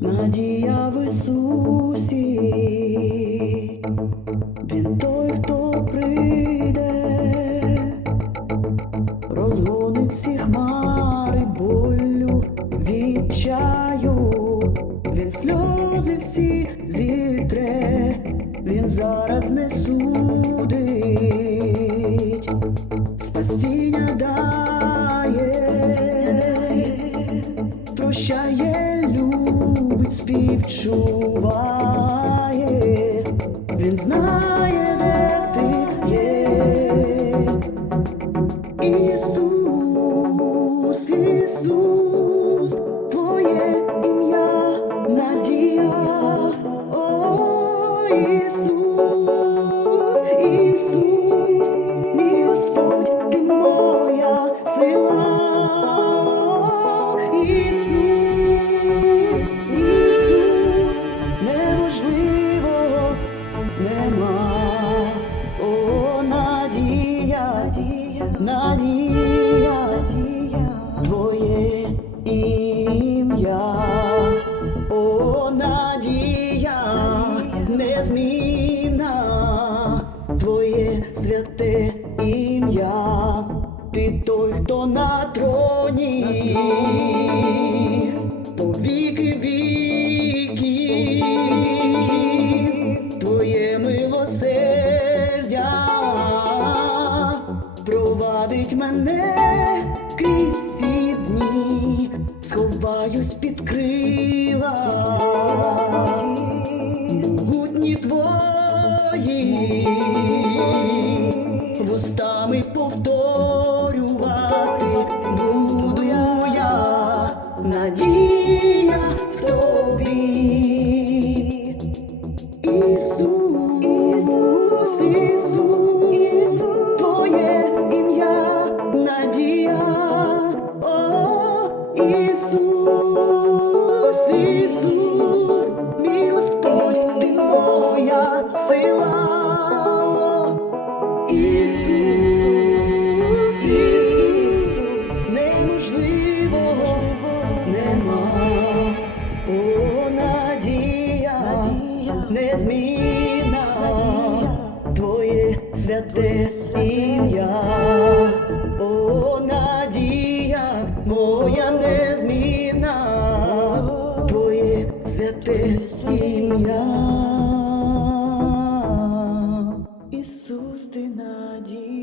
Надія в Ісусі, Він той, хто прийде, розгонить всі хмари болю, відчаю, він сльози всі зітре, він зараз не судить, спасіння він знає, надія, Твоє ім'я, о надія, незмінна, Твоє святе ім'я, ти той, хто на троні, провадить мене крізь всі дні, сховаюсь під крила, гутні твої, вустами повторювати Ісус, Ісус, мій Господь, ти моя сила. Ісус, Ісус, неможливого нема. О, надія, незмінна, Твоє святе ім'я Ісус ти надій.